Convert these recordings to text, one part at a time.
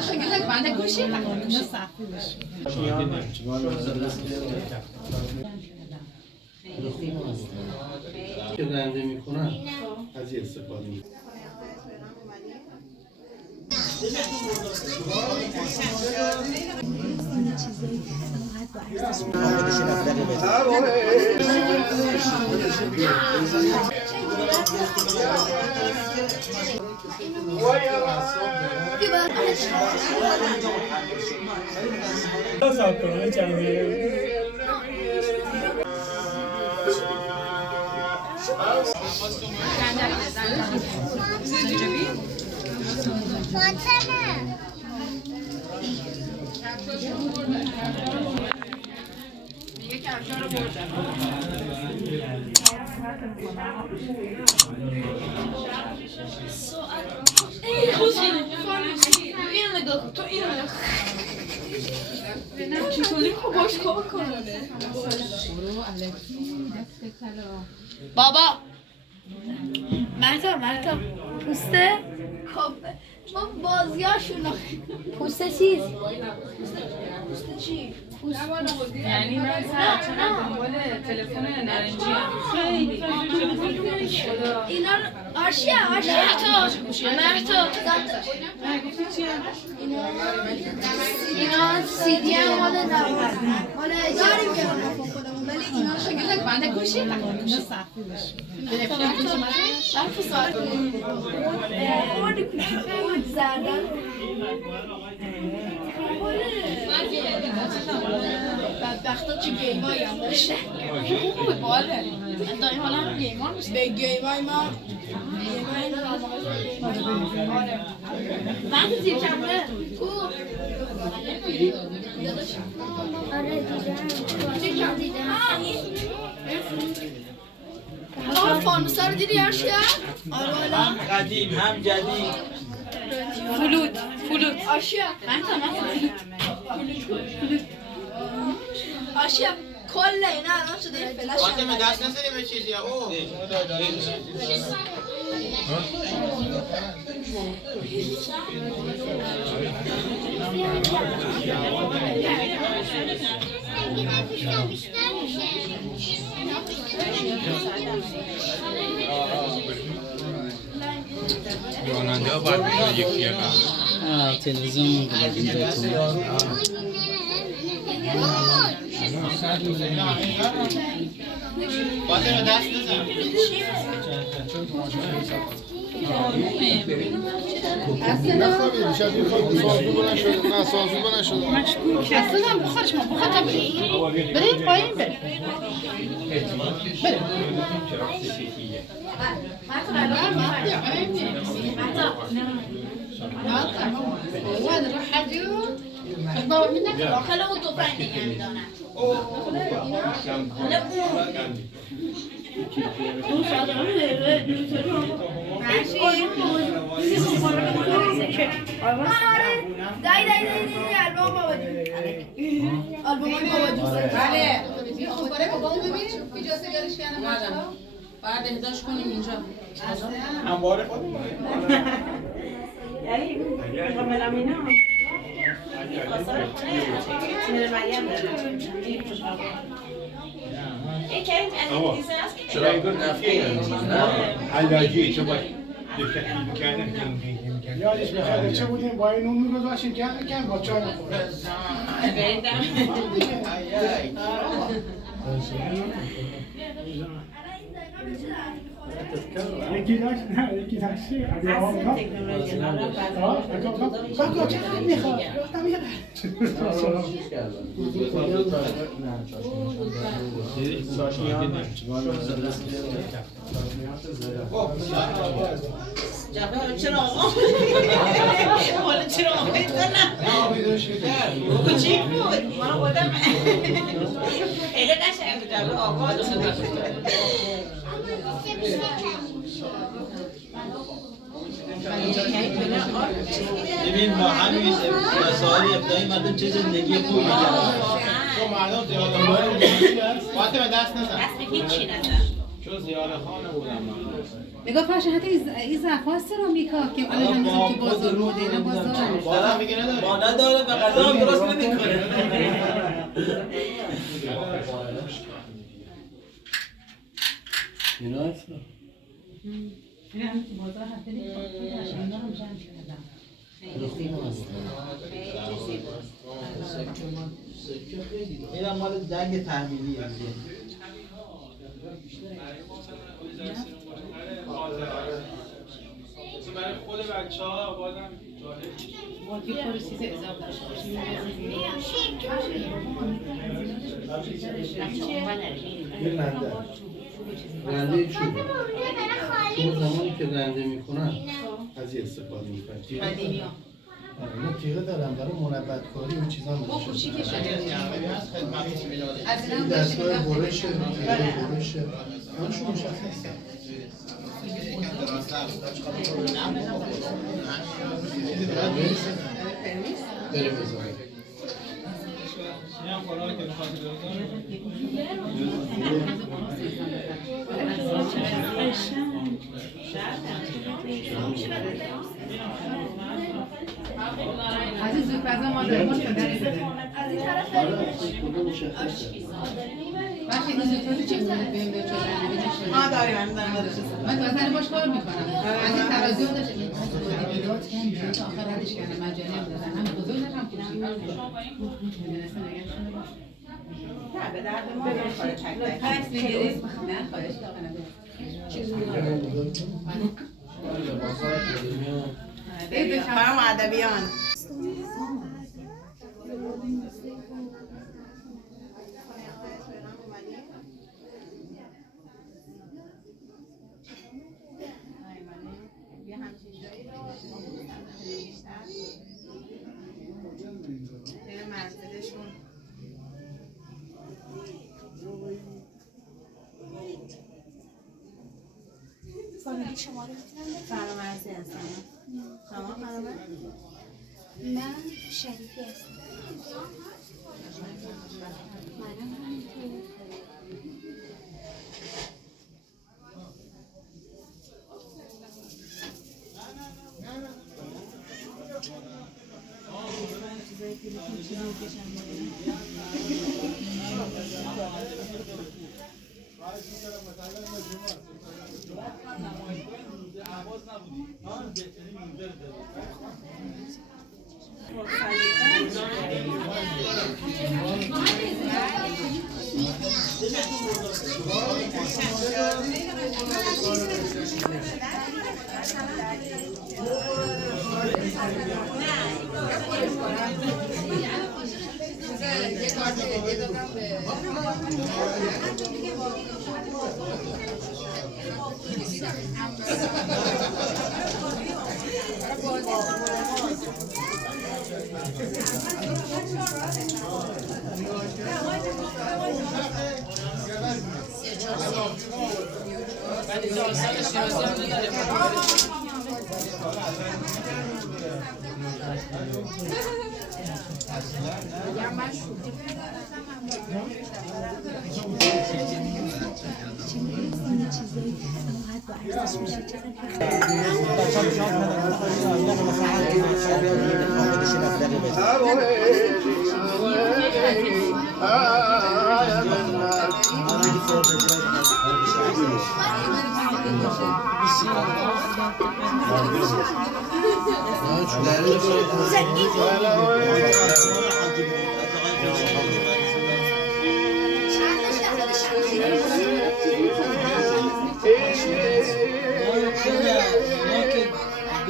شکلک بنده گوشی که رنده میکنن از یه استفاده میکنن. بابا مرتا پوسته خب ما بازیاشون پوسته چیز پوسته چی؟ یعنی من چون دنبال تلفن نارنجی خیلی اینا اشیا مرتا اینا سیدی هم مال نوار مال اجاری بیارم خودمون ولی اینا شکلک بنده گوشی اینا صفحه بشه شرف ساعت موردی کوچیک زردن بدبختا چه گیمایی هم داشته خوبه باله دایم حالا هم گیمان میشه به گیمای ما من زیر کمره آقا فانوسا رو دیدی اشیا؟ هم قدیم هم جدید فلوت اشیا اشیا کل اینا الان شده یه فلش فاطمه دست نزنی به چیزی او راننده ها باید بکنه یکی تلویزیون فاطمه دست نزن نخوابید شب این خواهد سازو بلند شده نه سازو بلند شده مشکوک اصلا هم بخورش ما بخور برید پایین برید بابا من داخل اون توفنگ نگه میدانم دای البوم بابا بله دوباره بابامو ببینیم اجازه گرش کردم بعد اهداش کنیم اینجا انبار خودم یعنی کاملا اینا آثار خونه مریم چرا این نفعی علاجی چه باید کردن یادش بخیر چه بودیم با این اون میگذاشتیم کم با چای بخوریم یکی داشت نه یکی داشتی اگه آقا بگو چقدر میخواد گفتم یه چرا آقا حالا چرا آقا کوچیک بود ما خودم خیلی قشنگ بود جبه آقا ببین با همین مسائل ابتدایی مردم چه زندگی خوبی کردن تو مردم زیاد فاطمه دست نزن دست به هیچی نزن چون زیاره خانه بودم من. نگاه فرشن حتی این ظرف‌ها سرامیکا که الان هم تو بازار مدرن بازار بازم میگه نداره ما نداره به غذا هم درست نمی‌کنه اینا هست این هم تو بازار حتی اینا هم جمع کردم خیلی زیباست این هم مال دنگ تحمیلیه برای خود بچه‌ها بازم جالب باقی پر چیز اضافه باشه رنده چوبه چوب زمانی که رنده میکنن از این استفاده میکنن قدیمی ها اینا تیغه دارن برای مربط کاری و چیزا با کوچیکه شده از این اینم دستگاه برشه تیغه برشه همشون مشخص بریم بزنیم این هم قراره که میخواد از این زود پزا ما داریم باشه داری بده از این طرف وقتی این زود پزا چه کنید بیم بیم شدن داریم من تو اصلا باش کار میکنم از این ترازی ها داشته بیدات کنم تا آخر ردش کردم مجانی هم دادن هم بزرگ هم کوچیک میدونستم اگر شده باشه نه به درد ما نمیخوره تک تک پس بگیرید نه خواهش کنم برام ادبیان منزلشون فامیلی شما رو میتونم فرامرزی هستم شما خانمه؟ من شریفی هستم منم همینطور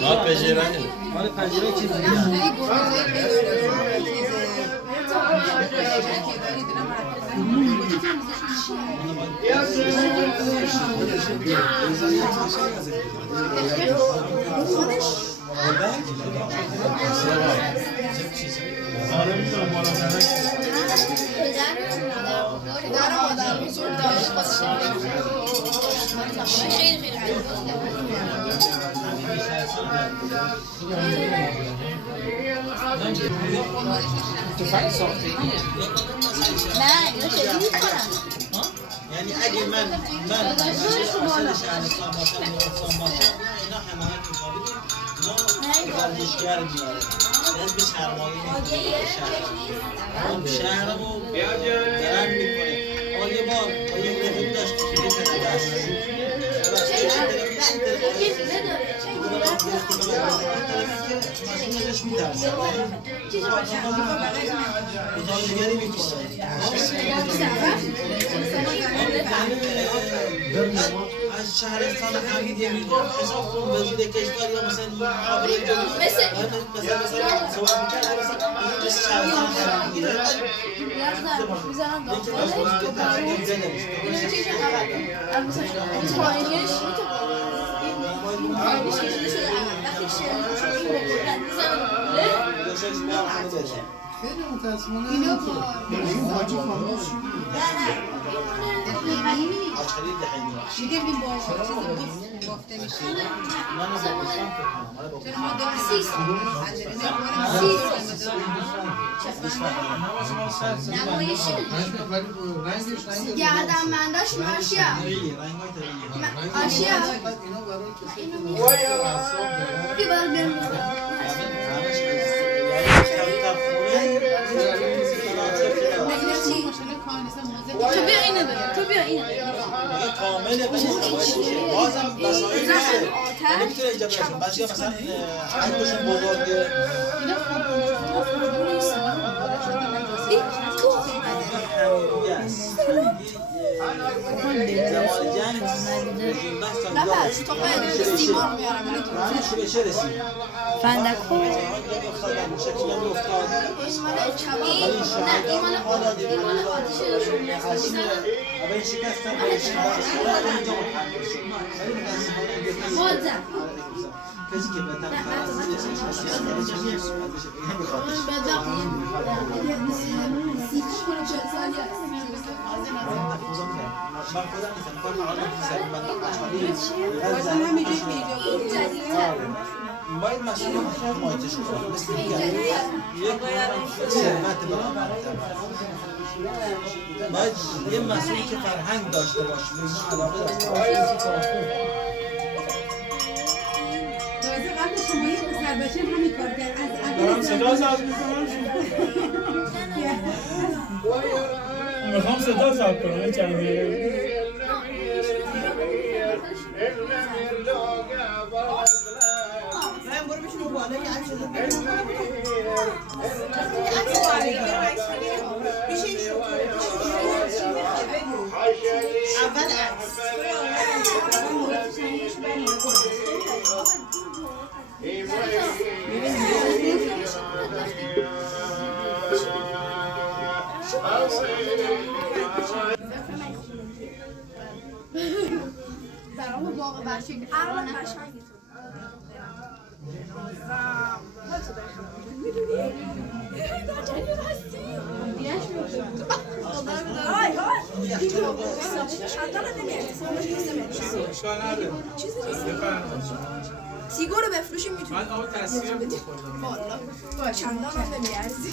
ما پنجره مال پنجره چیز نه اینو خیلی میکنم یعنی اگه من مثل شهرستان باشم یا استان باشم اینا حمایت میکنم اینا ورزشگر میاره یعنی به سرمایه میکنه شهرمو درم میکنه یه بار یه رفیق داشت که یه پدر دست مسئولش میترسه بزرگگری میکنه از شهرستان حمیدیه میگم حساب کن وزیر کشور یا مثلا مقابل مثلا صحبت میکرد مثلا شهرستان حمیدیه میزنم داخل خیلی متاسفانه اینو با حاجی خانم دیگه بیم با چیز بافته میشه چرا ما داریم سیس نمایش گردنبنداش اشیا اشیا تو بیا اینو بگیر تو بیا اینو کامله بازم وسایل نداره نمیتونه ایجاب بشه بعضی مثلا عددشون بزرگه زمان جنگ رژیم بحث تو باید سیمار میارم چه رسید فندکو این مال آتیشه اول شکستن موزه کسی که بهتر باید مسئول حمایتش کنم مثل دیگر یک ثروت باید یه مسئولی که فرهنگ داشته باشه علاقه داشته باشه تازه قبل شما یه پسر بچه همین کار کرد دارم صدا ضبط میکنم میخوام صدا ضبط کنم چند دقیقه من برو بشینم بالا یه عکس رو بگیرم اول عکس برام واقع برشکل عقل قشنگی سیگو رو بفروشیم میتونیم من آب تصویر بخورم با چندان هم نمیارزی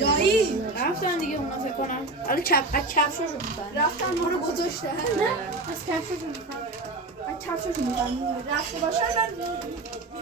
جایی رفتن دیگه اونا فکر کنم حالا کفشاشو میکنن رفتن ما رو گذاشتن نه از کفشاشو میکنن من کفشاشو میکنن رفته باشن من